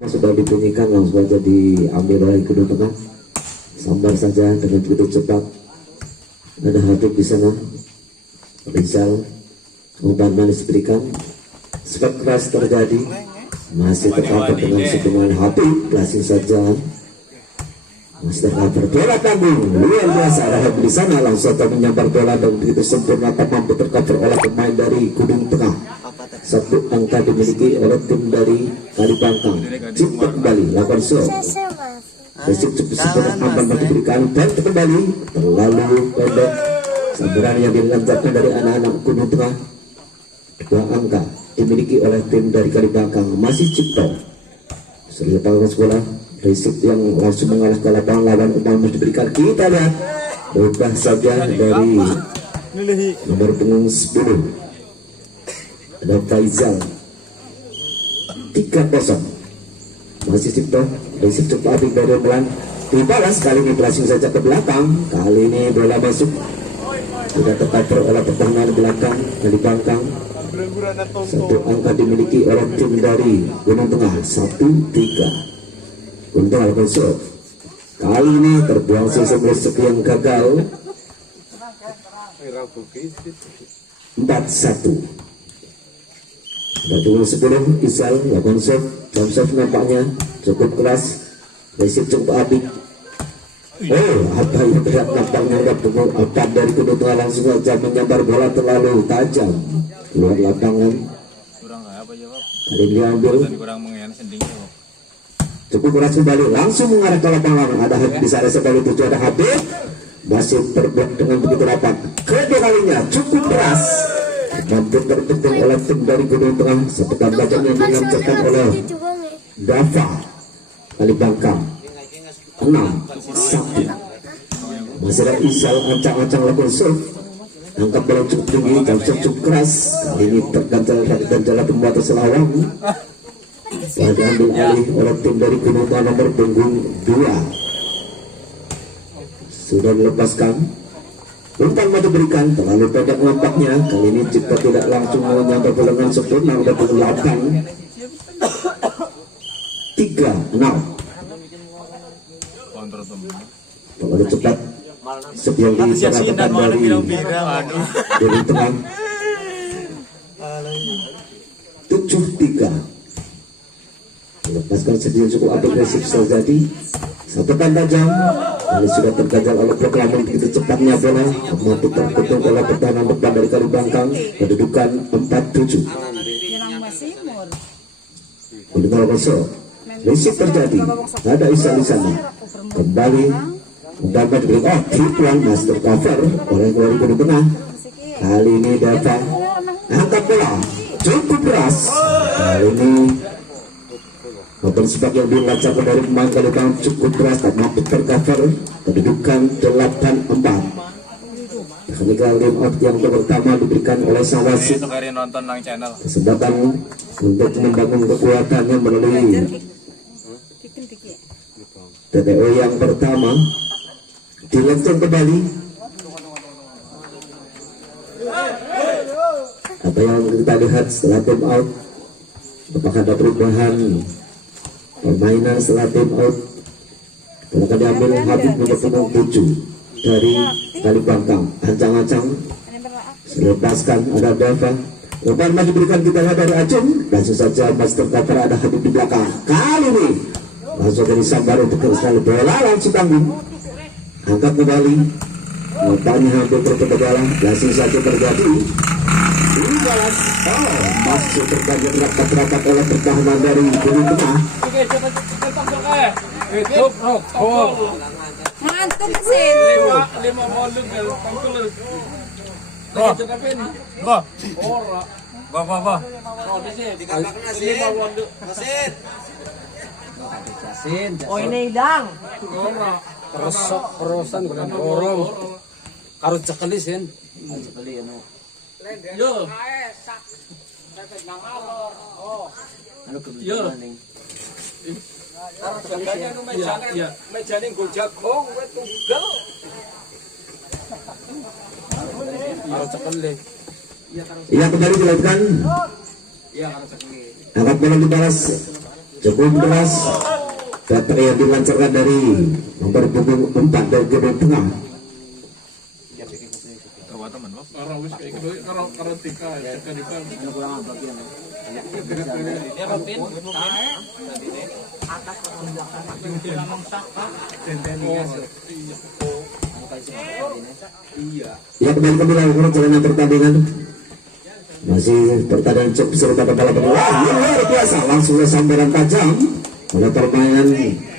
Sudah dibunyikan, langsung saja diambil oleh kedua tengah. Sambar saja dengan begitu cepat. Ada Habib di sana. Rizal, umpan manis diberikan. Spek keras terjadi. Masih tercover dengan sekungan Habib. Langsung saja. Masih tercover bola tanggung. Luar biasa ada Habib di sana. Langsung saja menyambar bola dan begitu sempurna tak mampu tercover oleh pemain dari Gunung Tengah. Satu angka dimiliki oleh tim dari Kalibangkang. Cipta kembali lakukan slow. Besok cukup sempurna ampan diberikan dan kembali terlalu pendek. Samburan yang dilancarkan dari anak-anak Gunung Tengah. Dua angka dimiliki oleh tim dari Kalibangkang. Masih Cipto. Setelah lakukan sekolah resip yang langsung mengalahkan lapangan lawan umpan diberikan. Kita lihat ubah saja dari nomor punggung 10. Ada Faizal 3-0. Masih Cipto. Resip cukup apik dari Melan. Dibalas kali ini berhasil saja ke belakang. Kali ini bola masuk. Sudah tercover oleh pertahanan belakang dari Bangkang. Satu angka dimiliki oleh tim dari Gunung Tengah. 1-3. Gunung Tengah lakukan shot. Kali ini terbuang sesungguhnya sekian gagal. 4-1. Batu 10 Isal lakukan shot. Jump nampaknya cukup keras. Resip cukup apik. Oh, apa yang berat nampaknya udah pukul 4 dari Gunung Tengah langsung saja menyambar bola terlalu tajam keluar lapangan. Kali ini diambil. Cukup keras kembali langsung mengarah ke lapangan. Ada Habib di sana sekali tujuh. Ada Habib masih terblok dengan begitu rapat. Kedua kalinya cukup keras. Mampu terpenting oleh tim dari Gunung Tengah. Sepekan bajang yang dilancarkan oleh Dava Kalibangkang. 6-1. Masih ada Isal ancang-ancang lakukan serve. Angkat bola cukup tinggi, jump cukup keras. Kali ini terganjal dan jalan pembatas lawang. Telah diambil alih oleh tim dari Gunung Tengah nomor punggung 2. Sudah dilepaskan. Umpan maju berikan terlalu pendek nampaknya. Kali ini Cipta tidak langsung menyambar bola dengan sempurna. Udah pukul 8. 3-0. Terlalu cepat. Sebelum diserahkan dari Gunung Tengah. 7-3. Melepaskan sedikit cukup agresif terjadi. Satu tanda jam. Kali sudah terganjal oleh proklamen begitu cepatnya bola. Mampu terkutuk oleh pertahanan depan dari Kalibangkang. Kedudukan 4-7. Untuk Kalibangkang resip terjadi. Ada Isa di sana. Kembali mendapat tripuan master cover oleh Gunung Tengah. Kali ini Dava angkat bola cukup keras. Kali ini mobil sepak yang dilancarkan dari pemain Kalibangkang cukup keras tak mampu tercover. Kedudukan 8-4. Technical game out yang pertama diberikan oleh Sawasi. Kesempatan untuk membangun kekuatannya melalui TTO yang pertama dilancang kembali. Apa yang kita lihat setelah time out? Apakah ada perubahan permainan setelah time out? Bola akan diambil Habib nomor punggung 7 dari Kalibangkang. Ancang-ancang selepaskan ada Dava. Umpan masih diberikan kita lihat dari Acung. Langsung saja master cover ada Habib di belakang. Kali ini langsung dari Sambar untuk sekali bola langsung tanggung. Angkat kembali. Nampaknya hampir terkendala. Langsung saja terjadi. Ini balas. Oh, masih terganjal rapat-rapat oleh pertahanan dari Gunung Tengah. Ngantuk sih. 5 volume kalau tampil. Ba. Oh ini dang. Perosan bukan borong. Harus cekelisin. Sekali anu. Yo. Anu kebetulan nih. Iya. Mejane nggo jagong kowe tunggal. Harus cekeli. Iya kembali dilakukan. Angkat bola dibalas cukup keras. Bater yang dilancarkan dari nomor punggung 4 dari gedung tengah. Ya, kembali ke bola jalannya pertandingan. Masih pertandingan cukup seru pada bola luar biasa, langsung sambaran tajam oleh permainan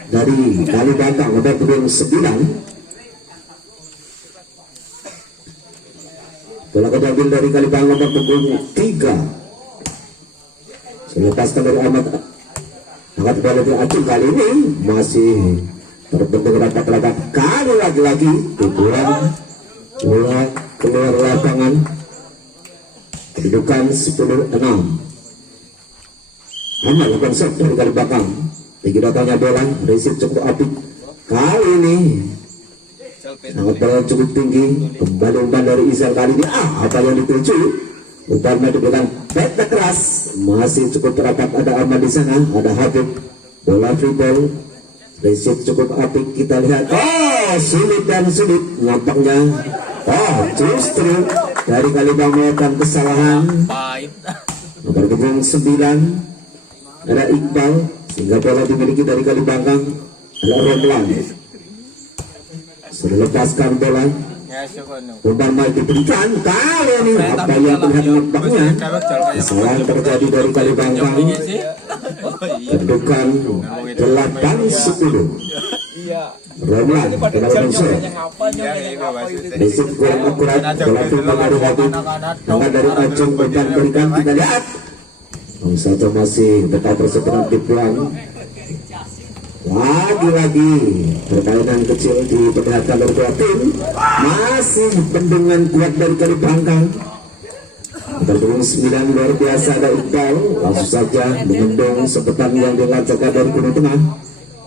dari Kalibata nomor punggung 9. Bola diambil dari Kalibata nomor punggung 3. Selepaskan dari Ahmad. Angkat bola di acung kali ini masih terbentuk rapat-rapat kali lagi tujuan bola keluar lapangan. Kedudukan 10-6. Ahmad lakukan shot dari kali belakang. Tinggi datangnya bola, resip cukup apik. Kali ini sangat bola cukup tinggi. Kembali umpan dari Isal kali ini. Apa yang dituju? Umpan diberikan peta keras. Masih cukup rapat. Ada Ahmad di sana. Ada Habib. Bola free ball. Resip cukup apik. Kita lihat. Oh, sulit dan sulit. Nampaknya. Oh, justru dari Kalibang melakukan kesalahan. Nomor punggung 9 ada Iqbal, sehingga bola dimiliki dari Kalibangkang. Ada Romlan. Sudah lepaskan bola. Umpan mau diberikan. Kali ini apa yang terlihat nampaknya kesalahan terjadi dari Kalibangkang. Kedudukan 8-10. Romlan dalam unsur resip kurang akurat. Bola timbul dari Habib, angkat dari Acung, umpan berikan. Kita lihat satu masih tetap berseberangan di pelan. Lagi-lagi permainan kecil diperlihatkan oleh dua tim. Masih bendungan kuat dari Kalibangkang. Nomor 9 luar biasa ada Iqbal, langsung saja mengendong sepetan yang dilancarkan dari Gunung Tengah.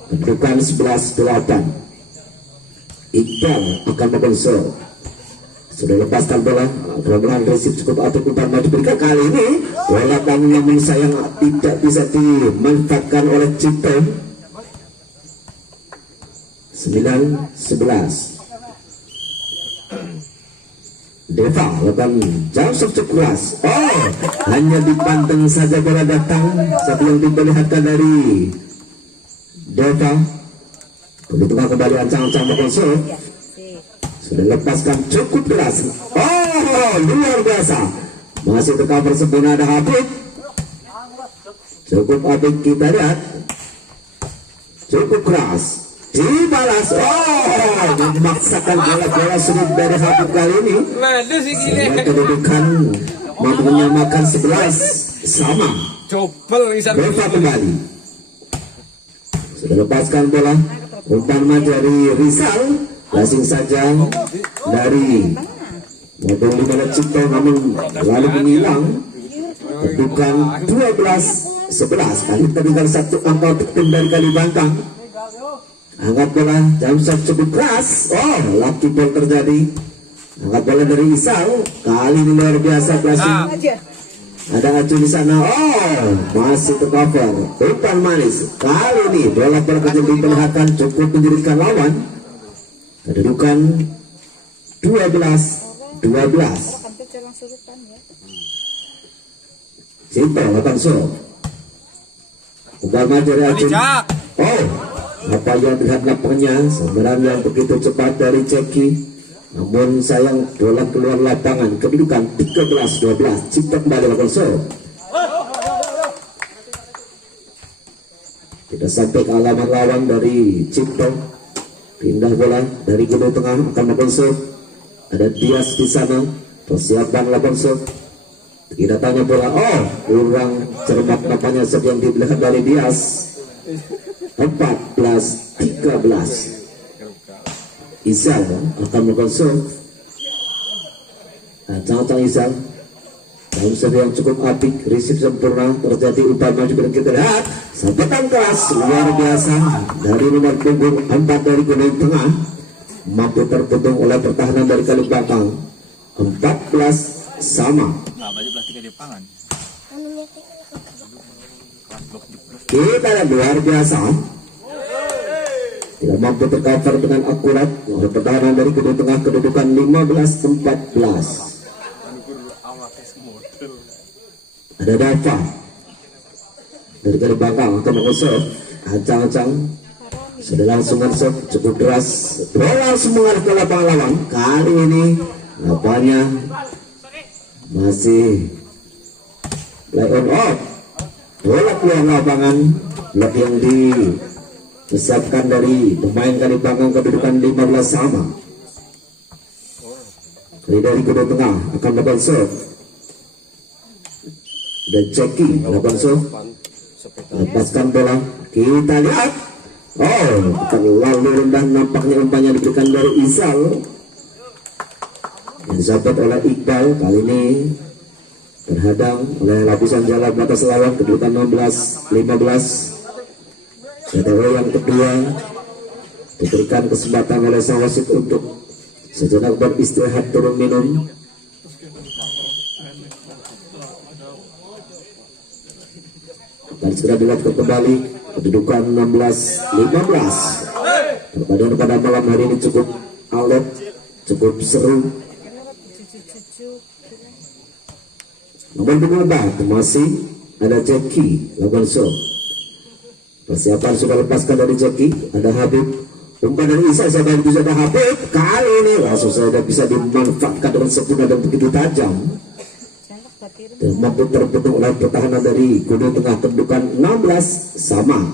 Kedudukan 11-8. Iqbal akan mengonsol. Sudah lepaskan bola. Kemudian resip cukup apik, umpan mau diberikan. Kali ini bola tangan yang sayang tidak bisa dimanfaatkan oleh Cipto. 9-11. Deva lakukan jam cukup keras. Oh, hanya dipanteng saja bola datang. Satu yang diperlihatkan dari Deva. Di tengah kembali ancang-ancang mengonsol. Sudah lepaskan cukup keras. Oh, luar biasa. Masih tercover sempurna ada Habib. Cukup Habib, kita lihat. Cukup keras. Dibalas. Oh, memaksakan bola-bola sulit dari Habib kali ini. Sehingga kedudukan mampu menyamakan 11 sama. Deva kembali. Sudah lepaskan bola. Umpan dari Rizal. Langsung saja dari mobil di mana Cipto, namun lalu menghilang. Kedudukan 12-11. Kali tertinggal satu angka untuk tim dari Kalibangkang. Angkat bola, jam shot cukup keras. Oh, lucky ball terjadi. Angkat bola dari Isal. Kali ini luar biasa klasik. Ada Acu di sana. Oh, masih tercover. Umpan manis. Kali ini bola kecil diperlihatkan cukup menjadikan lawan. Kedudukan 12-12. Cipto lakukan show. Umpan dari Acu. Oh, apa yang terlihat lapangannya, sebenarnya yang begitu cepat dari Ceki. Namun sayang bola keluar lapangan. Kedudukan 13-12. Cipta kembali lakukan show. Tidak sampai ke halaman lawan dari Cipto. Pindah bola dari Gunung Tengah akan lakukan show. Ada Dias di sana. Persiapan lakukan show. Tidak tanya bola. Oh, kurang cermat nampaknya set yang dilihat dari Dias. 14-13. Isal akan melakukan show. Ancang-ancang Isal dalam set yang cukup apik, resip sempurna, terjadi umpan maju. Kita lihat sabetan keras luar biasa dari nomor punggung 4 dari Gunung Tengah, mampu terputung oleh pertahanan dari Kalibangkang. 14 sama. Kita lihat luar biasa. Tidak mampu tercover dengan akurat oleh pertahanan dari kedua tengah, kedudukan 15-14. Ada Dava dari garis belakang akan mengusir ancang-ancang. Sudah langsung masuk cukup deras, bola langsung mengarah ke lapangan lawan. Kali ini lapangannya masih play on off. Bola keluar lapangan, blok yang disiapkan dari pemain garis belakang, kedudukan 15 sama. Kali dari kedua tengah akan melakukan serve. Dan Ceki melakukan serve, lepaskan bola. Kita lihat, terlalu rendah nampaknya umpannya diberikan dari Izal yang disabat oleh Iqbal. Kali ini terhadang oleh lapisan jalan batas lawan, kedudukan 16-15. TTW yang kedua diberikan kesempatan oleh sang wasit untuk sejenak beristirahat, turun minum. Dan segera dilakukan kembali, kedudukan 16-15. Pertandingan pada malam hari ini cukup alot, cukup seru. Nomor 24 masih ada Jeki lakukan show. Persiapan sudah lepaskan dari Jeki. Ada Habib, umpan dari Isa, saya bantu ada Habib. Kali ini langsung saja bisa dimanfaatkan dengan sempurna dan begitu tajam. Dan mampu terbentuk oleh pertahanan dari kuda tengah, kedudukan 16 sama.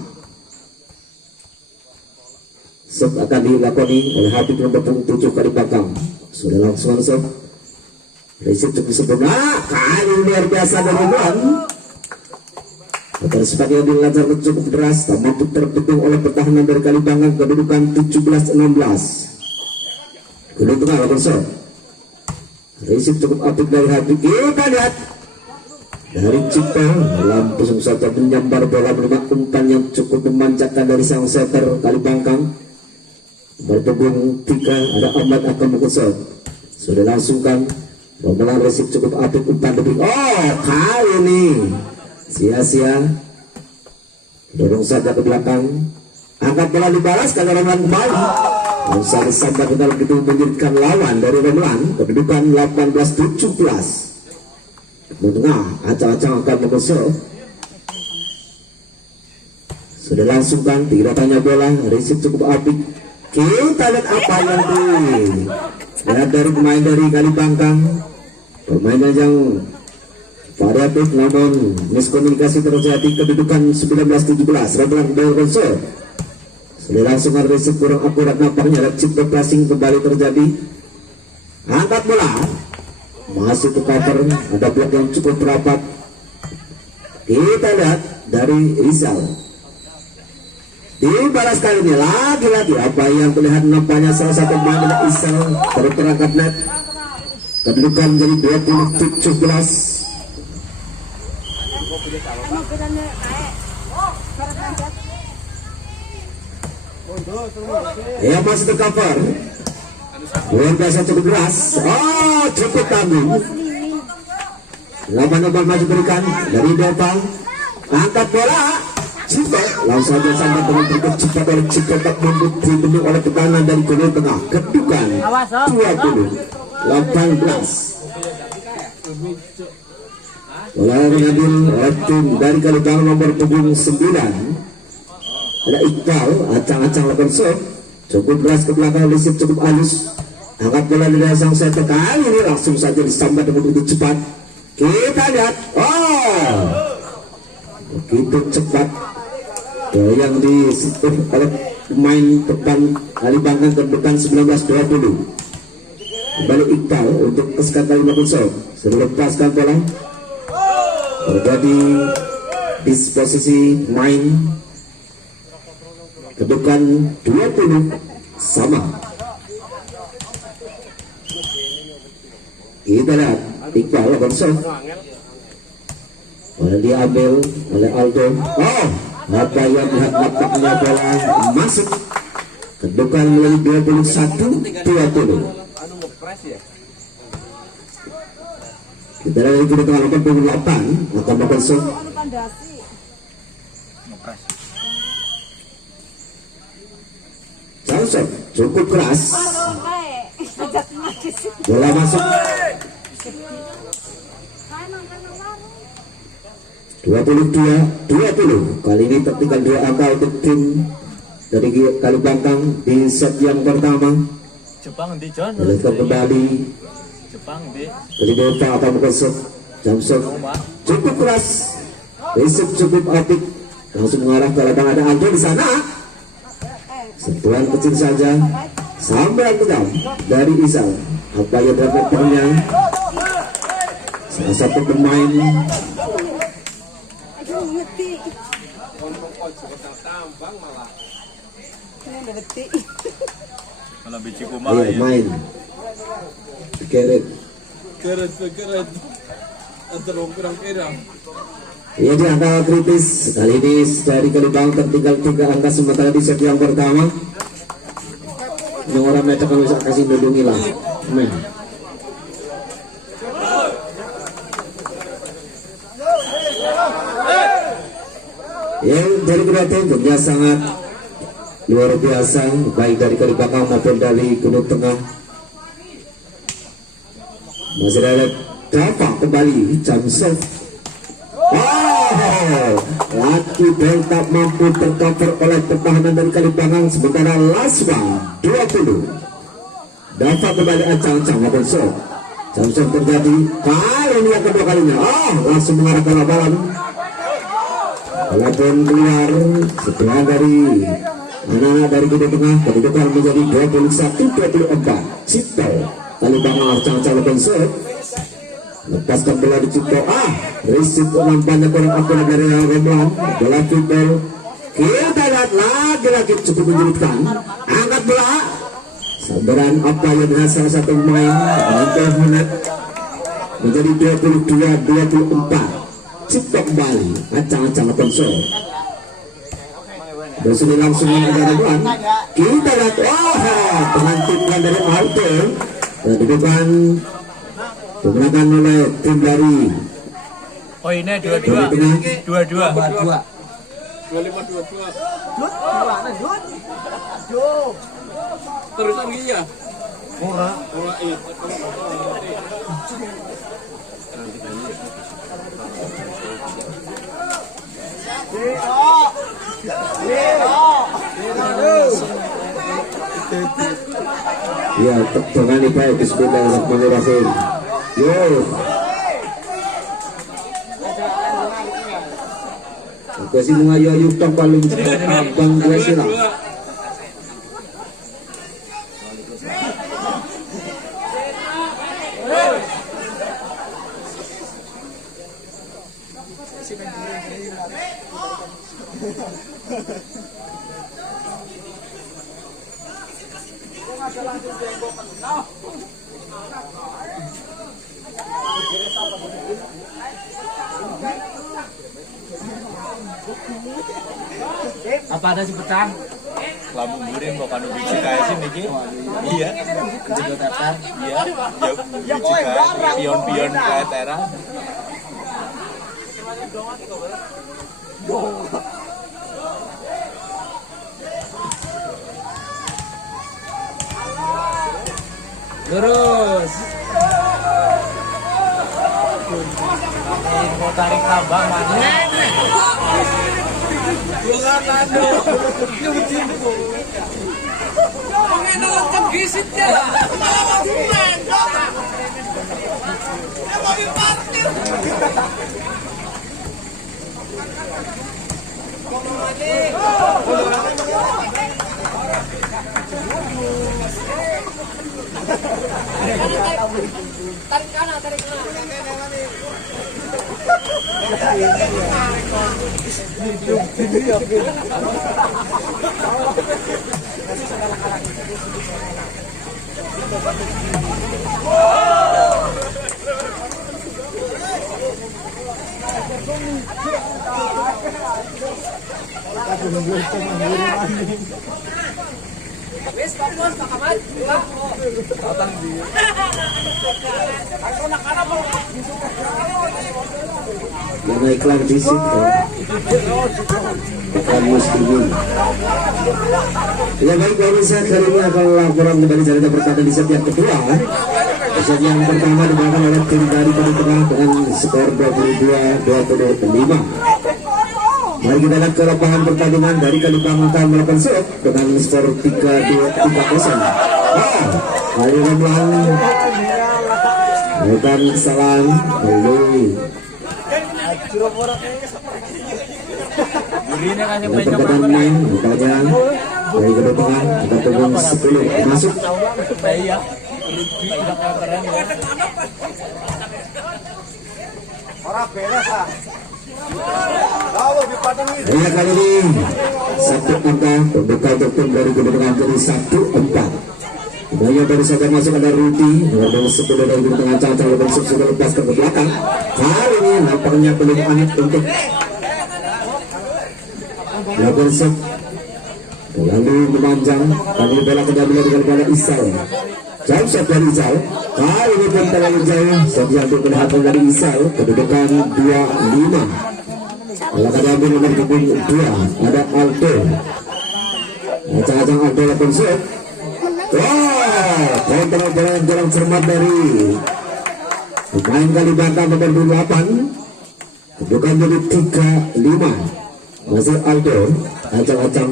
Serve akan dilakoni oleh Habib nomor 7 kali belakang. Sudah langsung serve. Resip cukup sempurna. Kali ini luar biasa dari Bulan. Akan sepatnya dilancarkan cukup deras, tak mampu terbentuk oleh pertahanan dari Kalibangan, kedudukan 17-16. Kedua tengah lakukan serve. Resip cukup apik dari Habib. Kita lihat dari Cipta langsung saja menyambar bola, menerima umpan yang cukup memanjakan dari sang setter Kalibangkang. Berpunggung 3 ada Ahmad akan mengusut. Sudah langsungkan rombongan resip cukup apik, umpan lebih. Kali ini sia-sia, dorong saja ke belakang, angkat bola dibalas kalau Romlan kembali. Langsung disambar dalam itu menyulitkan lawan dari Romlan, kedudukan 18-17. Tengah, acang-acang akan mengusut. Sudah langsungkan, tidak tanya bola, resip cukup apik. Kita lihat apa yang lihat dari pemain dari Kalibangkang. Permainan yang variatif namun miskomunikasi terjadi, kedudukan 19-17. Romlan kembali konsol. Sudah langsung resip kurang akurat, nampaknya ada chip passing kembali terjadi. Angkat bola, masuk ke cover, ada blok yang cukup rapat. Kita lihat dari Rizal. Dibalas kali ini lagi-lagi apa yang terlihat nampaknya salah satu pemain dari Rizal terperangkap net. Kedudukan menjadi 20-17. Ya, masih tercover. Luar biasa cukup keras. Cukup tanggung. Lapan-lapan maju berikan dari Depang. Angkat bola. Cipta langsung saja sampai dengan berikut cepat oleh Cipta, tak mampu dibendung oleh pertahanan dari Gunung Tengah. Kedudukan 20-18. Bola mengambil oleh tim dari Kalibang nomor punggung 9. Ada Iqbal, acang-acang lakukan serve. Cukup keras ke belakang, resip cukup halus. Angkat bola dari sang setter, kali ini langsung saja disambar dengan begitu cepat. Kita lihat, begitu cepat yang disentuh oleh pemain depan Kalibangkang, kedudukan 19-20. Kembali Iqbal untuk kesekian kali melakukan serve. Sudah lepaskan bola, terjadi disposisi main, kedudukan 20 sama. Kita lihat Iqbal lakukan serve. Bola diambil oleh Aldo. Apa yang lihat nampaknya bola masuk. Kedudukan menjadi 21-20. Kita lihat kedua tengah 88 akan melakukan serve. Jamshot cukup keras. Bola masuk. 22-20. Kali ini tertinggal 2 angka untuk tim dari Kalibantang di set yang pertama. Jepang di John. Melihatkan kembali Jepang di. dari Deva atau Mekesok. Jamshot cukup keras. Resip cukup apik. Langsung mengarah ke lapangan. Ada Aldo di sana. Sentuhan kecil saja. Sampai kedam dari Izal. Apa yang drivernya? Salah satu pemain Kalau biji main keret. Keren. Antara kurang kira. Ia di angka kritis. Kali ini dari Kalibang tertinggal 3 angka sementara di set yang pertama. Yang orang mereka kalau bisa kasih dudungi lah. Main. Yang dari kedua tim tentunya sangat luar biasa, baik dari Kalibang maupun dari Gunung Tengah. Masih ada Dava kembali, Jamshot. Wow, laki tak mampu tercover oleh pertahanan dari Kalibang. Sementara Laswa 20. Dava kembali ancang-ancang maupun shot. Jamshot terjadi kali ini yang kedua kalinya. Langsung mengarah ke lapangan. Walaupun keluar setelah dari anak-anak dari Gunung Tengah, kedudukan menjadi 21-24. Cipto Kalibang ancang-ancang maupun shot. Lepaskan bola di Cipto. Resip nampaknya kurang akurat dari Romlan. Bola Cipto. Kita lihat lagi-lagi cukup menyulitkan. Angkat bola. Sabaran apa yang dengan salah satu pemain. Angkat menit menjadi 22-24. Cipto kembali. Ancang-ancang konsol. Bersini langsung mengejar bola. Kita lihat. Pengantikan dari Alto. Kedudukan digunakan oleh tim dari Ini 22. 22. 25-22. Terus lagi ya? Murah. Iya. Ya, dengan baik Bismillahirrahmanirrahim. Yo. Kasih mengayu tak paling bang gue sila. Apa ada si petang? Lambung burin kok kan biji kayak sini iki. Iya. Juga datar. Iya. Ya biji kayak pion-pion kayak tera. Terus. Mau tarik tambang mana? Bukan ada. Pengen lengkap gisitnya. Mau dipartir. Tarik kanan, tarik kanan. Wes fokus Pak Ahmad. Yang iklan di situ. Bukan muslimin. Ya baik pemirsa, kali ini akan laporan kembali cerita pertandingan di set yang kedua. Set yang pertama dimenangkan oleh tim dari Kedua Tengah dengan skor 22-25. Mari kita lihat ke lapangan pertandingan dari Kalibangan akan melakukan set dengan skor 3-0. Kali Romlan melakukan kesalahan. Durinya kan yang Ada pertandingan main, makanya dari Kedua Tengah ada punggung 10 masuk. Iya. Tidak keren ya. Orang beres lah. Kalau dipatengi Ya kali ini 1-4 pembuka untuk tim dari Kedua Tengah jadi 1-4. Banyak baru saja masuk ada Rudy, nomor 10 dari Kedua Tengah Caca lepas sudah lepas ke belakang. Kali ini nampaknya belum aneh untuk lakukan set. Lalu memanjang, kali bola kembali dengan bola Isal. Jauh shot dari Isal. Kali ini pun terlalu jauh. Shot yang diperlihatkan dari Isal. Kedudukan 2-5. Bola diambil nomor punggung 2. Ada Aldo. Acang-acang Aldo lakukan shot. Wah, kontrol bola yang kurang cermat dari pemain Kalibata nomor 28. Kedudukan jadi 3-5. Masih Aldo. Acang-acang.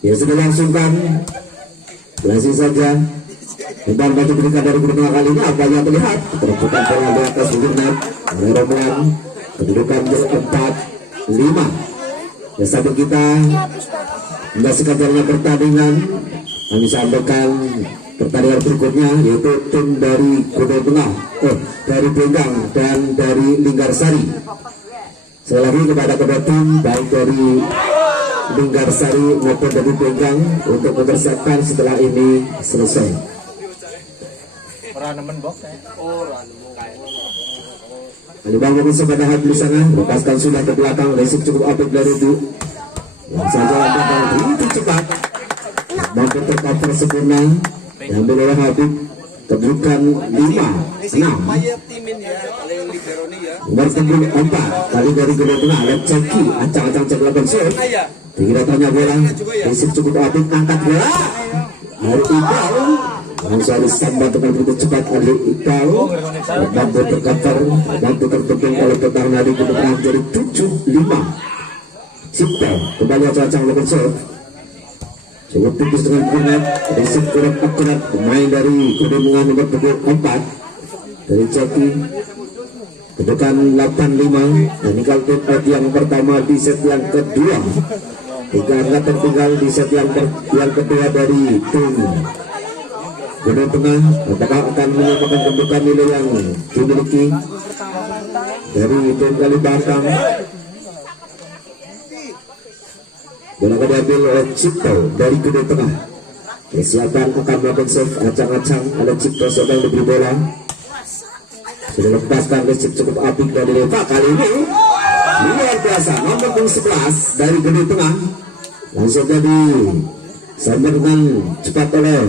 Ya sudah langsungkan. Berhasil saja. Umpan batu berikan dari Kedua Tengah kali ini apa yang terlihat? Perebutan bola di atas Bugurnet oleh Romlan. Kedudukan 4-5. Ya sahabat kita menyaksikan jalannya pertandingan. Kami sampaikan pertandingan berikutnya yaitu tim dari Kedua Tengah, dari Benggang dan dari Linggarsari. Sekali lagi kepada kedua tim baik dari Linggarsari maupun dari Benggang untuk mempersiapkan setelah ini selesai. Orang nemen bok ya. Kalibang memisah pada hati di sana, lepaskan sudah ke belakang, resip cukup apik dari itu. Langsung saja lakukan begitu cepat, mampu tercover sempurna, diambil oleh Habib. Kedudukan 5-6. Nomor punggung 4 kali dari Kedua Tengah ada Ceki, acang-acang cek lakukan shot. Tidak tanya bola, resip cukup apik, angkat bola dari Iqbal. Langsung disambat dengan begitu cepat oleh Iqbal. Mampu tercover, mampu tertepung oleh pertahanan dari Kedua Tengah jadi 7-5. Cipta kembali acang-acang lakukan shot. Cukup tipis dengan Bugurnet, resip kurang akurat pemain dari Kedua Tengah nomor punggung 4 dari Ceki. Kedudukan 8-5. Dan ini kalau tim yang pertama di set yang kedua. 3 angka tertinggal di set yang kedua dari tim Kedua Tengah. Apakah akan menyamakan kedudukan nilai yang dimiliki dari tim Kalibantang? Bola akan diambil oleh Cipto dari Kedua Tengah. Persiapan akan melakukan save acang-acang. Ada Cipto sedang diberi bola. Sudah lepaskan resip cukup apik dari Leva kali ini. Luar biasa, nomor 11 dari Kedua Tengah. Langsung jadi sampai dengan cepat oleh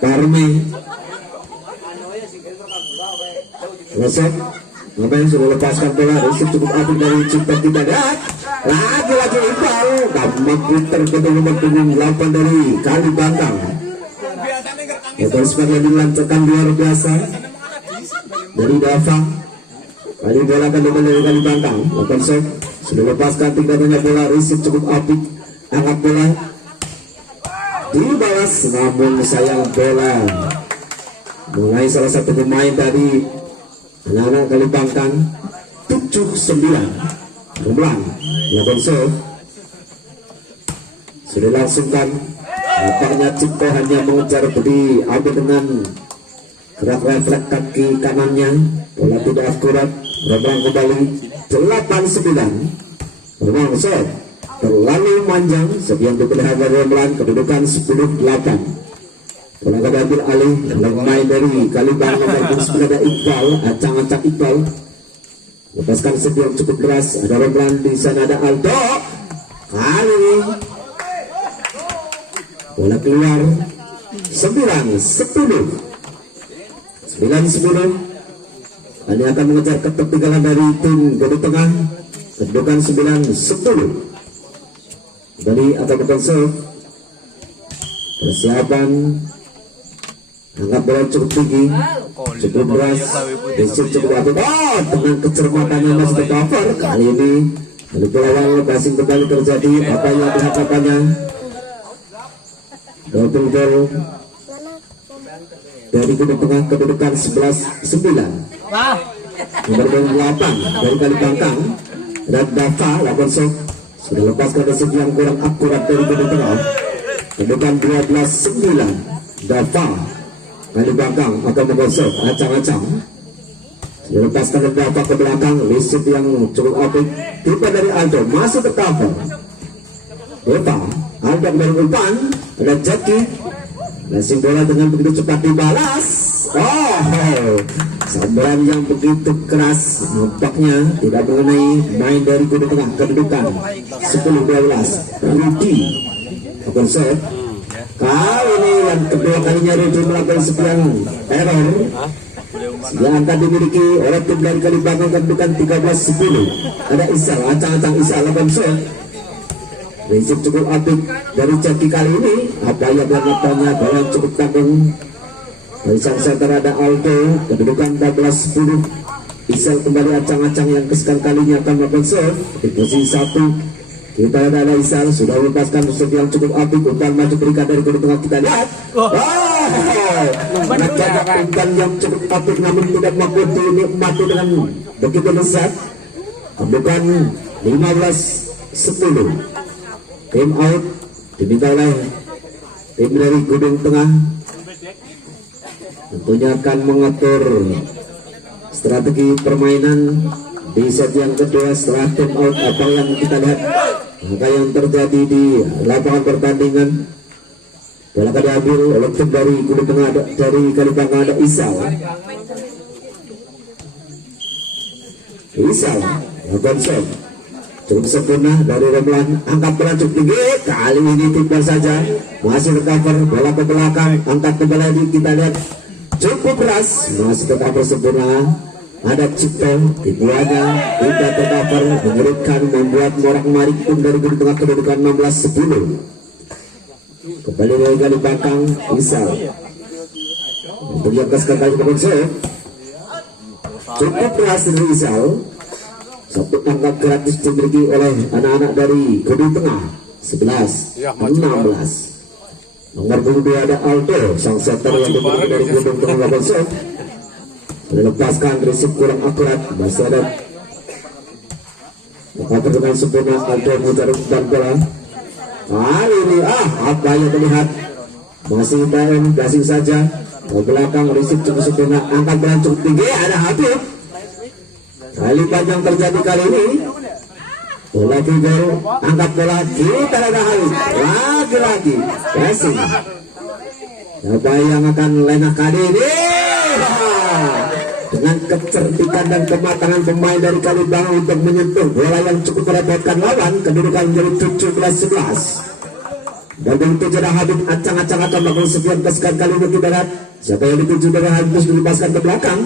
Parme. Resep ngapain sudah lepaskan bola, resip cukup apik dari Cipta tidak ada. Lagi-lagi Iqbal gampang putar ke nomor punggung 8 dari Kalibantang. Barisman yang dilancarkan luar biasa dari Dava. Kali bola akan kembali dari Kalibantang. Lakukan shot, sudah lepaskan tingkatnya bola, resip cukup apik, angkat bola dibalas, namun sayang bola mulai salah satu pemain dari anak-anak Kalibantang 7-9. Romlan lakukan shot, sudah langsungkan. Nampaknya Cipto hanya mengejar beli, ambil dengan gerak refleks kaki kanannya, bola tidak akurat. Romlan kembali 8-9. Romlan shot terlalu manjang, sekian dipelihara dari Romlan. Kedudukan 10-8. Bola akan diambil alih pemain dari Kalibang nomor 9 ada Iqbal, acang-acang Iqbal. Lepaskan sebuah cukup keras, ada Romlan di sana, ada Aldo. Kali ini bola keluar 9-10. Ini akan mengejar ketertinggalan dari tim Gedung Tengah. Kedudukan 9-10. Kembali akan berkonsul. Persiapan angkat bola cukup tinggi, cukup deras, besok cukup apik. Oh, dengan kecermatannya masih tercover. Kali ini dari awal passing kembali terjadi. Apa yang penangkapannya? Double goal dari Gedung Tengah. Kedudukan 11-9. Nomor 8 dari Kalibangkang dan Dava lakukan shot. Sudah lepaskan resip yang kurang akurat dari Gedung Tengah. Kedudukan 12-9. Dava Kalibangkang akan menggosok acang-acang. Sudah lepaskan Dava ke belakang. Resip yang cukup apik. Tiba dari Aldo masih tercover. Dava Aldo dari umpan. Ada Jackie. Langsung bola dengan begitu cepat dibalas. Oh, sambaran yang begitu keras nampaknya tidak mengenai main dari Gedung Tengah. Kedudukan 10-12. Rudy akan set. Kali ini yang kedua kalinya Rudy melakukan sekian error yang akan dimiliki oleh tim dari Kalibangkang. Kedudukan 13-10. Ada Isal, acang-acang Isal akan set. Prinsip cukup apik dari Jaki kali ini. Apa yang dilakukannya bola cukup tanggung dari sang center. Ada Aldo. Kedudukan 14-10. Isal kembali acang-acang yang kesekian kalinya akan melakukan serve di posisi 1. Kita ada Isal sudah melepaskan serve yang cukup apik. Umpan maju berikan dari Gedung Tengah. Kita lihat umpan yang cukup apik namun tidak mampu dinikmati dengan begitu lezat. Kedudukan 15-10. Time out diminta oleh tim dari Gedung Tengah. Tentunya akan mengatur strategi permainan di set yang kedua setelah time out. Apa yang kita lihat, maka yang terjadi di lapangan pertandingan. Bola akan diambil oleh tim dari Gedung Tengah. Dari Kalibangkang ada Isal. Isal lakukan shot cukup sempurna dari Remlan. Angkat bola cukup tinggi. Kali ini timpal saja. Masih tercover. Bola ke belakang. Angkat kembali lagi. Kita lihat cukup keras. Masih tercover sempurna. Ada Cipto. Tipuannya tidak tercover. Mengerikan. Membuat morak-marik tim dari Gedung Tengah. Kedudukan 16-10. Kembali dari Kalibangkang. Isal untuk yang kesekali berkonsep. Cukup keras dari Isal. Satu angkat gratis dimiliki oleh anak-anak dari Gedung Tengah. 11-16. Nomor 22 ada Aldo, sang setter yang dimiliki dari Gedung Tengah. Konsep melepaskan resip kurang akurat. Masih ada maka dengan sempurna Aldo memutar umpan bola. Kali ini apa yang terlihat, masih time gasing saja ke belakang. Resip cukup sempurna. Angkat bola cukup tinggi. Ada Habib. Kali panjang terjadi kali ini. Bola tinggal, angkat bola, kita ada Habib. Lagi-lagi passing. Siapa yang akan lena kali ini? Dengan kecerdikan dan kematangan pemain dari Kalibangkang untuk menyentuh bola yang cukup merepotkan lawan. Kedudukan menjadi 17-11. Dan begitu jadi Habib acang-acang akan melakukan sekian kesekian kali ini. Kita lihat siapa yang dituju dari Habib terus dilepaskan ke belakang.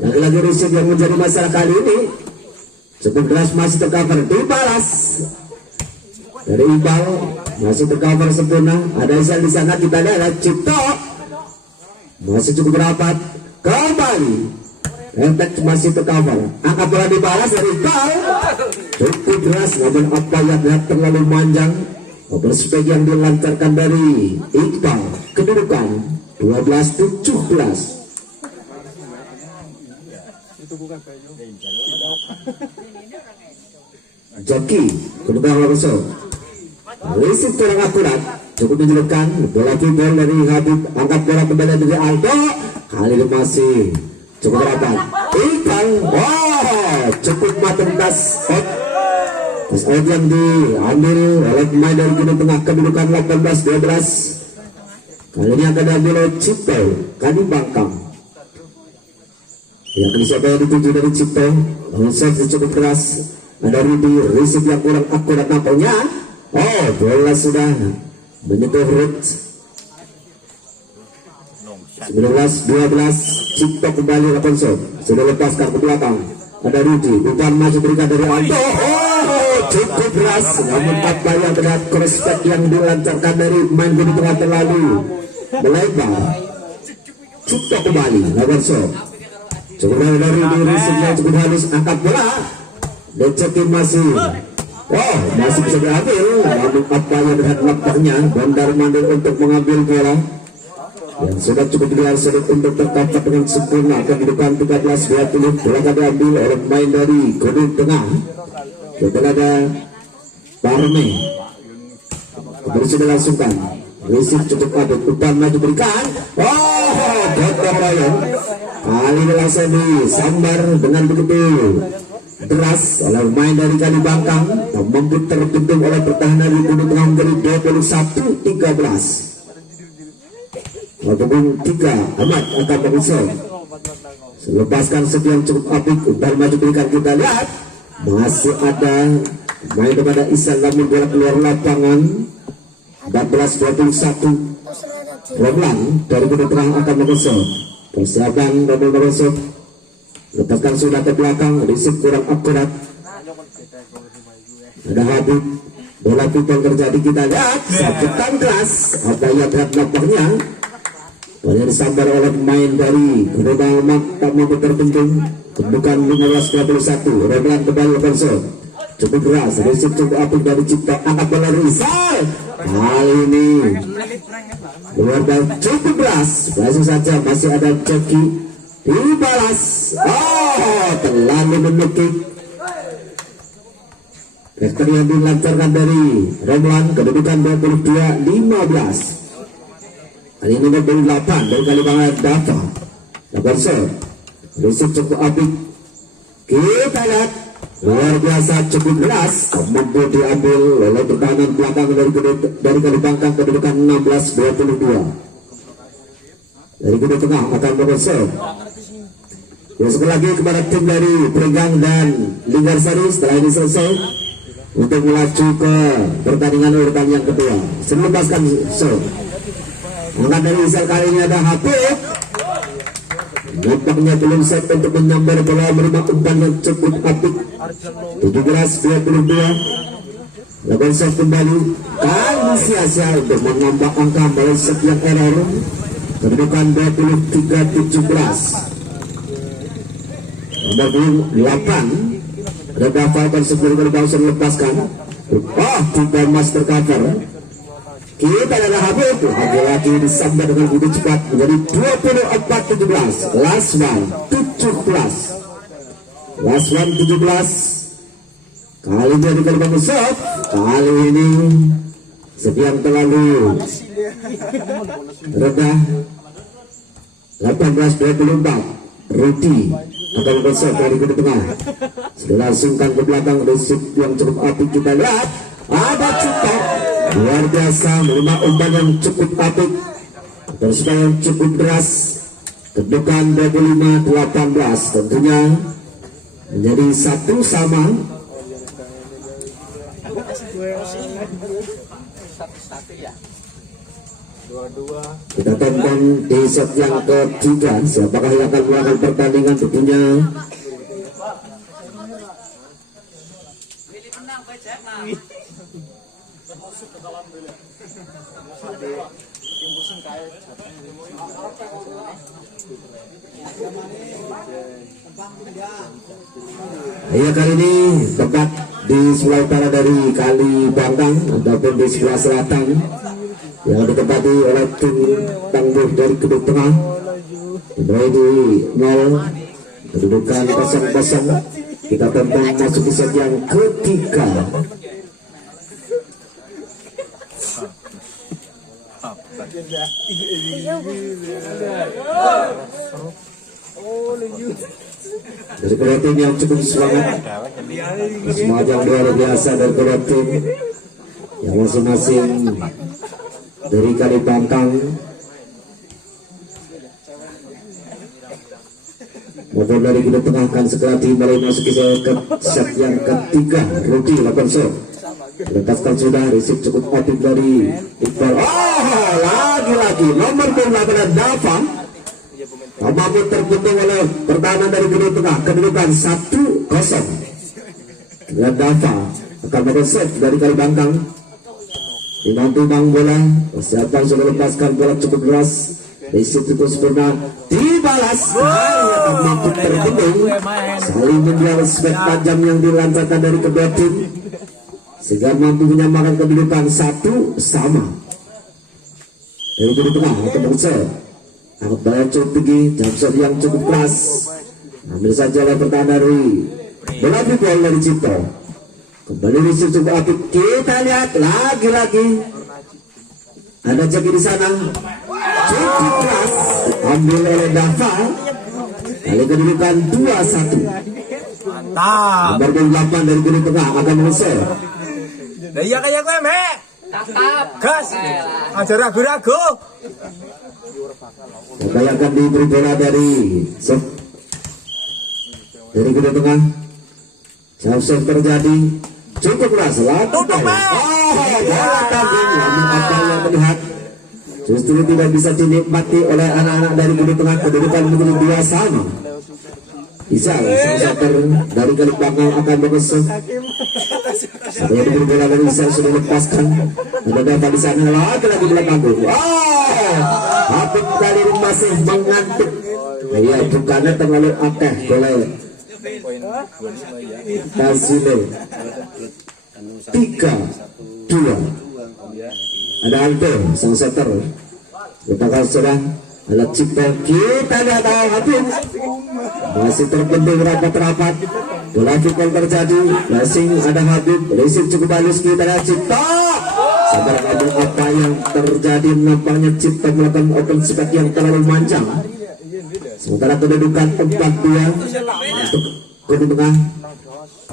Lagi-lagi resip yang menjadi masalah kali ini. Cukup keras, masih tercover. Dibalas dari Iqbal. Masih tercover sempurna. Ada Isal di sana. Kita lihat Cipto. Masih cukup rapat. Kembali. Entek masih tercover. Angkat bola dibalas dari Iqbal. Cukup keras. Namun apa yang lihat terlalu manjang. Overspek yang dilancarkan dari Iqbal. Kedudukan 12-17. Jaki kedudukan langsung. Resip kurang akurat. Cukup menjelaskan bola kibol dari Habib. Angkat bola kembali dari Aldo. Kali ini masih cukup rapat. Iqbal. Cukup matang tas out. Tas out yang diambil oleh pemain dari Gedung Tengah. Kedudukan 18-12. Kali ini akan diambil oleh Cipto Kalibangkang. Yang siapa yang dituju dari Cipto. Serve cukup keras. Ada Rudy. Resip yang kurang akurat nampaknya. Bola sudah menyentuh root. 19-12 Cipto kembali Rapunzel sudah lepaskan ke belakang, ada Rudi bukan maju berikan dari Aldo. Oh, cukup keras namun apa yang terlihat crossback yang dilancarkan dari main di tengah terlalu melebar. Cipto kembali Rapunzel cukup dari Risiknya cukup halus angkat bola Decekin masih masih bisa diambil namun apa yang terlihat letaknya Bandar Mandir untuk mengambil bola yang sudah cukup ideal sulit untuk tercapai dengan sempurna. Kedudukan 13-20 bola akan diambil oleh pemain dari Gunung Tengah. Setelah ada Parme kembali sudah langsungkan Risik cukup aduk umpan maju berikan Dr. Royong kali ini langsung disambar dengan begitu deras oleh pemain dari Kalibangkang yang mampu terbentuk oleh pertahanan di Gunung Tengah menjadi 21-13. Walaupun 3 Ahmad akan mengusung selepaskan sekian cukup apik umpan maju berikan. Kita lihat masih ada main kepada Isan namun bola keluar lapangan. 14-21 Romlan dari Gunung Tengah akan mengusung persiapan Romlan mengusung lepaskan sudah ke belakang. Risik kurang akurat, ada Habib bola putol terjadi. Kita lihat sakitan keras apa yang terhadap lapaknya banyak disambar oleh pemain dari Gunung Tengah tak mampu terbentuk. Kedudukan 15-21 Romlan kembali Rapunzel cukup keras. Risik cukup apik dari Cipta angkat bola Rizal kali ini luar dan cukup keras. Langsung saja masih ada Joki dibalas. Terlalu menukik vektor yang dilancarkan dari Romlan. Kedudukan 22-15 kali ini nomor 8 dari Kalimantan Dava Rapunzel. Risik cukup apik. Kita lihat luar biasa cukup keras mampu diambil oleh pertahanan belakang dari Kalibangkang. Kedudukan 16-22 dari Gunung Tengah akan Rapunzel. Sekali lagi kepada tim dari Peregang dan Linggarsari setelah ini selesai untuk melaju ke pertandingan urutan yang kedua. Selepaskan angkat dari Isal kali ini ada Habib. Nampaknya belum set untuk menyambar bola menerima umpan yang cukup apik. 17-22 Rapunzel kembali kali sia-sia untuk menambah angka dari sekian error. Kedudukan 23-17 nomor 8 ada Dava sebelum Rapunzel lepaskan. Tidak master cover. Kita ada Habib lagi disambar dengan begitu cepat menjadi 24-17. Last one 17 kali ini dari Rapunzel. Kali ini sekian terlalu rendah. 18-24 Rudi akan Rapunzel dari Gunung Tengah sudah langsungkan ke belakang. Risik yang cukup apik. Kita lihat ada Cipta luar biasa menerima umpan yang cukup apik dan sudah yang cukup deras. Kedudukan 25-18 tentunya menjadi 1 sama. Kita tonton di set yang ketiga siapakah yang akan melakukan pertandingan. Tentunya kali ini tepat di sebelah utara dari Kalibangkang ataupun di sebelah selatan yang ditempati oleh tim tangguh dari Gunung Tengah. Dimulai di 0 kedudukan 0-0. Kita tonton masuk di set yang ketiga. Dari kedua tim yang cukup semangat, semangat yang luar biasa dari kedua tim yang masing-masing dari Kalibangkang maupun dari Gunung Tengah akan segera dimulai masuki set yang ketiga. Rudi Rapunzel lepaskan sudah. Risik cukup apik dari Iqbal. Lagi-lagi nomor 8 Dava mampu terbentuk oleh pertahanan dari gedung tengah, kedudukan 1-0. Dan Dava akan melakukan save dari Kalibangkang. Timang-timang bola, persiapan sudah lepaskan bola cukup deras. Risip cukup sempurna, dibalas. Akan mampu terbentuk, saling menjual spek tajam yang dilancarkan dari kedua tim, sehingga mampu menyamakan kedudukan 1-1. Dari gedung tengah akan melakukan angkat bola cukup tinggi, jump yang cukup keras. Ambil saja oleh pertahanan dari bola bola dari Cipto. Kembali risip cukup apik. Kita lihat lagi-lagi ada Jaki di sana, cukup keras, ambil oleh Dava. Kali kedudukan 2-1. Nomor 28 dari gedung tengah akan mengusir. Iya kayak gue me. Gas. Aja ragu-ragu. Maka yang akan diberi bola dari serve dari gedung tengah. Serve terjadi, cukup keras, lakukan. Bola tanding, namun apa yang melihat justru tidak bisa dinikmati oleh anak-anak dari gedung tengah. Kedudukan menjadi 2-2. Isal, sang dari Kalibangkang akan mengusung. Saya diberi bola dari Isal sudah lepaskan. Ada Dava di sana, lagi-lagi bola panggung. Habib kali ini masih mengantuk. Ya, bukannya terlalu akeh boleh. Tasile 3-2. Ada Aldo, sang setter. Letakkan serang. Alat Cipto, kita lihat Habib masih terbentuk rapat-rapat. Bola kickoff terjadi, passing ada Habib, risip cukup halus, kita lihat Cipto. Sabar Habib, apa yang terjadi? Nampaknya Cipto melakukan open spek yang terlalu panjang. Sementara kedudukan 4-2 untuk gedung tengah.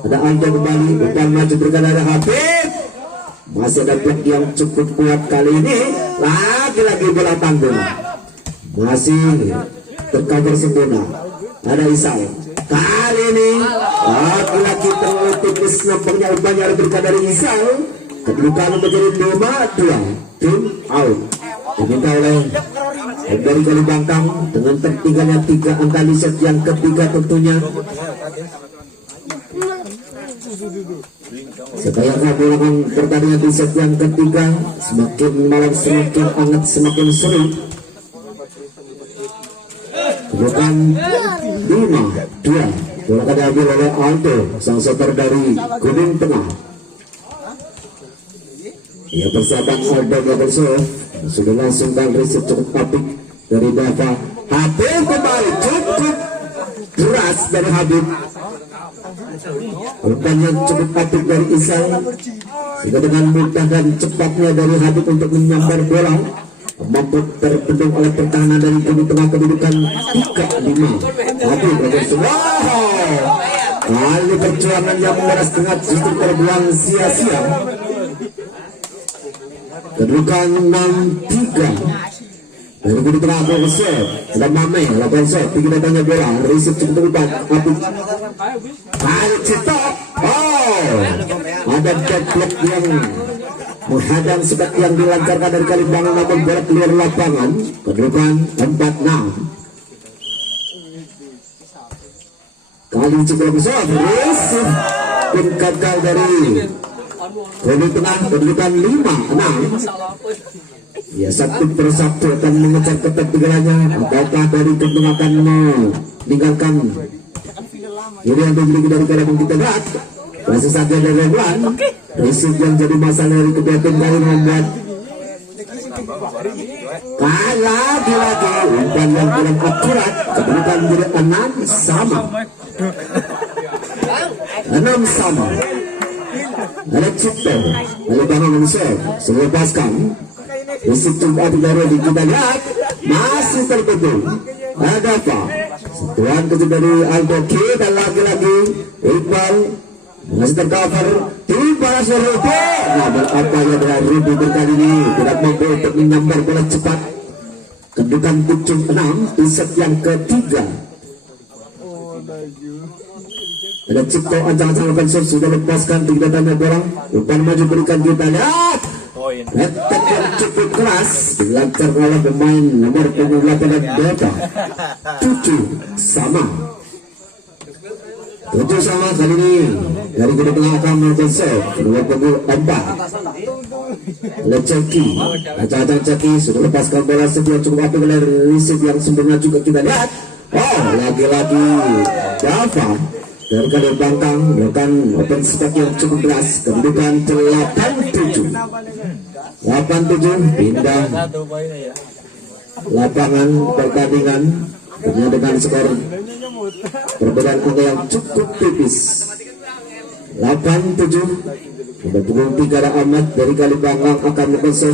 Ada Aldo kembali, umpan maju berkali ada Habib. Masih ada blok yang cukup kuat kali ini. Lagi-lagi bola tanggung. Masih tercover sempurna. Ada Isal. Kali ini laki-laki terlalu tipis, nampaknya umpannya harus berkah dari Isal. Kedudukan menjadi 5-2. Tim out. Diminta oleh dari Kalibangkang dengan tertinggalnya 3 angka di set yang ketiga tentunya. Supaya melakukan pertandingan di set yang ketiga semakin malam semakin hangat, semakin seru. Bukan 5-2. Bola akan diambil oleh Aldo, sang setter dari Gunung Tengah. Ya, persiapan Aldo double serve sudah langsung dan risip cukup apik dari Dava. Habib kembali, cukup keras dari Habib. Umpannya cukup apik dari Isal, sehingga dengan mudah dan cepatnya dari Habib untuk menyambar bola mampu terbendung oleh pertahanan dari Gunung Tengah. Kedudukan 3-5. Habib berhasil. Kali perjuangan yang memeras tengah justru terbuang sia-sia. Kedudukan 6-3. Dari Gunung Tengah berhasil. Ada Mame lakukan shot, tinggi datangnya bola, risip cukup tepat. Habib kali Cipto. Ada deadlock yang menghadang sebab yang dilancarkan dari Kalibangkang, namun bola keluar lapangan. Kedudukan 4-6. Kali cukup besar, risip pun gagal dari Gunung Tengah. Kedudukan 5-6. Ya, satu persatu akan mengejar ketertinggalannya. Apakah dari Gunung Tengah akan meninggalkan ini yang dimiliki dari Kalibangkang? Kita lihat. Masih saja dari Reblan. Risip yang jadi masalah dari kedua tim kali membuat lagi-lagi umpan yang kurang akurat. Kedudukan menjadi 6-6. Ada Cipto, Kalibangkang mengusir, melepaskan. Risip cukup dari kita lihat masih terbentuk. Ada apa? Sentuhan kecil dari Aldo, dan lagi-lagi Iqbal masih tercover. Tiba Ruby. Namun apa yang dari Ruby berkali ini tidak mampu untuk menyambar bola cepat. Kedudukan 7-6 di set yang ketiga. Ada Cipto, ancang-ancang lakukan serve, sudah lepaskan tinggi datangnya bola. Umpan maju berikan kita lihat. Letak yang cukup keras dilancarkan oleh pemain nomor 28 Dota. 7 sama. 7 sama kali ini dari kedua tengah akan melakukan serve nomor 24 Leceki. Acak-acak Ceki sudah lepaskan bola sebuah cukup api oleh receive yang sempurna juga kita lihat. Oh, lagi-lagi Dava dari kali Bangkang melakukan open spike yang cukup keras. Kedudukan 87 pindah Satu poin ya. lapangan pertandingan dengan skor perbedaan angka yang cukup tipis 87. Pada pukul 3 Ahmad dari kali Bangkang akan melakukan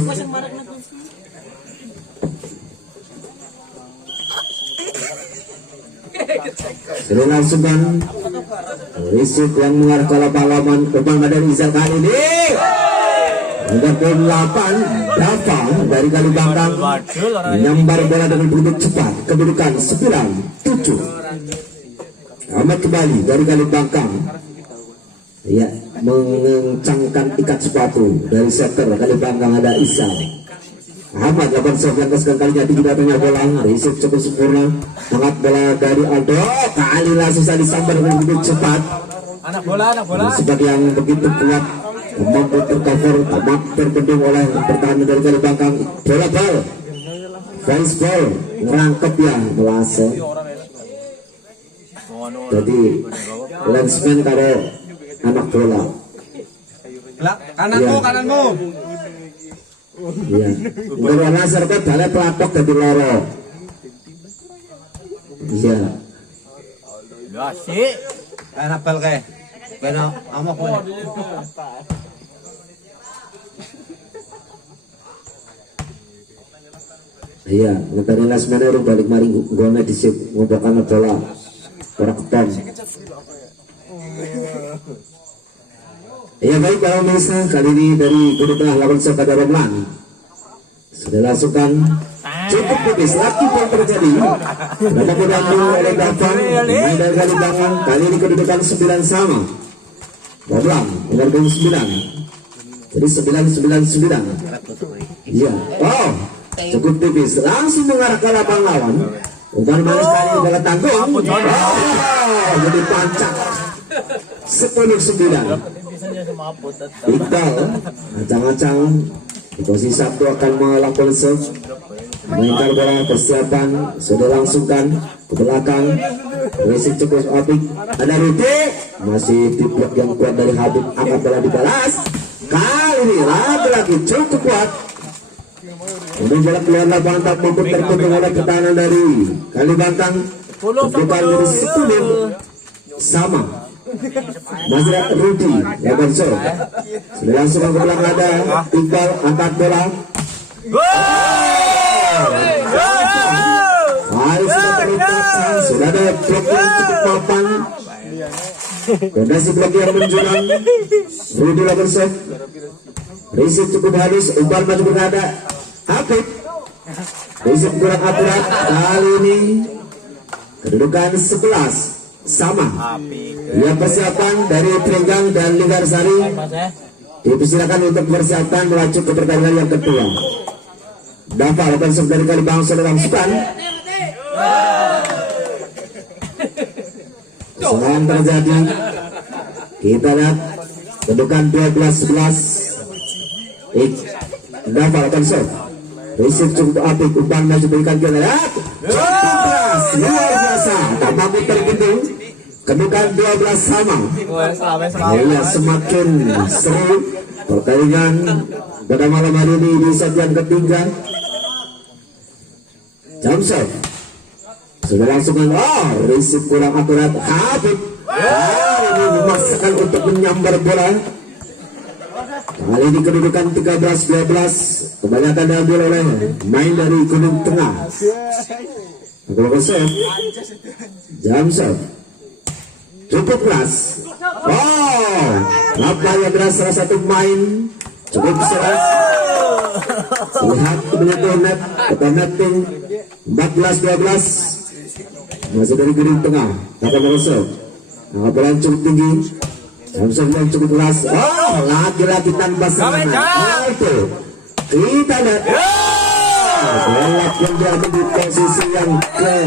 sudah langsungkan receive yang mengarah ke lapangan umpan dari Izal kali ini. Nomor 8 Dava dari kali Bangkang menyambar bola dengan begitu cepat. Kedudukan 9-7. Ahmad kembali dari kali Bangkang. Ya, mengencangkan ikat sepatu dari setter kali Bangkang ada Isa. Ahmad lakukan serve yang kesekian kalinya tinggi datangnya bola, receive cukup sempurna, angkat bola dari Aldo, kali sisa disambar dengan begitu cepat. Anak bola. Sebagai yang begitu kuat, mampu tercover, tak terbendung oleh pertahanan dari kali Bangkang. Bola bal, fans ball, ngerangkep ya, melase. Jadi lensman karo anak bola. Kananmu. Iya, untuk warna serta dalem pelatok dari loro. Iya. Asik. Enak bal kae. Ben amok kowe. Iya, ngenteni lasmane urung balik mari nggone disip ngobokan bola. Ora keton. Iya baik para pemirsa, kali ini dari Guru Tengah lawan Sokada Romlan sudah langsungkan cukup tipis lagi yang terjadi. Dapat dibantu oleh Dava main dari kali belakang, kali ini kedudukan 9 sama. Romlan nomor 9. Jadi 9-9-9. Iya, oh cukup tipis, langsung mengarah ke lapangan lawan. Umpan manis kali bola tanggung. Oh, jadi pancak 10-9. Iqbal acang-acang di posisi 1 akan melakukan serve, mainkan bola, persiapan sudah langsungkan ke belakang, risik cukup apik, ada Ruti masih di blok yang kuat dari Habib, angkat bola dibalas kali ini lagi-lagi cukup kuat. Kemudian bola keluar lapangan tak mampu terputus oleh pertahanan dari Kali Bangkang. Kedudukan 10 sama. Masih Rudi ya Bonso sudah langsung ke belakang ada Iqbal angkat bola. Sudah terlihat sudah ada blok yang cukup mapan. Kondisi blok yang menjulang. Rudi lakukan serve. Risik cukup halus. Iqbal maju berada. Habib risik kurang akurat. Kali ini kedudukan 11 sama. Ya, persiapan dari Trenggang dan Linggarsari dipersilakan untuk persiapan melaju ke pertandingan yang kedua. Dava lakukan serve dari kali bangsa dalam sukan. Kesalahan terjadi. Kita lihat kedudukan 12-11. Dava lakukan serve. Receive cukup apik, umpan maju berikan kita lihat. Cukup keras, luar biasa. Tak mampu terbendung. Kedudukan 12 sama. Ya, semakin seru pertandingan pada malam hari ini di set yang ketiga. Jump shot sudah langsungkan. Oh, receive kurang akurat. Habib ini memaksakan untuk menyambar bola. Kali ini kedudukan 13-12. Kebanyakan diambil oleh main dari Gunung Tengah. Jump shot cukup keras. Oh, nampaknya beras salah satu main cukup keras. Lihat menyentuh net, atau netting 14-12. Masih dari Gunung Tengah. Kata Merosot. Bola cukup tinggi. Jump shot yang cukup keras. Oh, lagi-lagi tanpa semangat. Oh, itu Kita lihat. Bola yang berada di posisi yang ke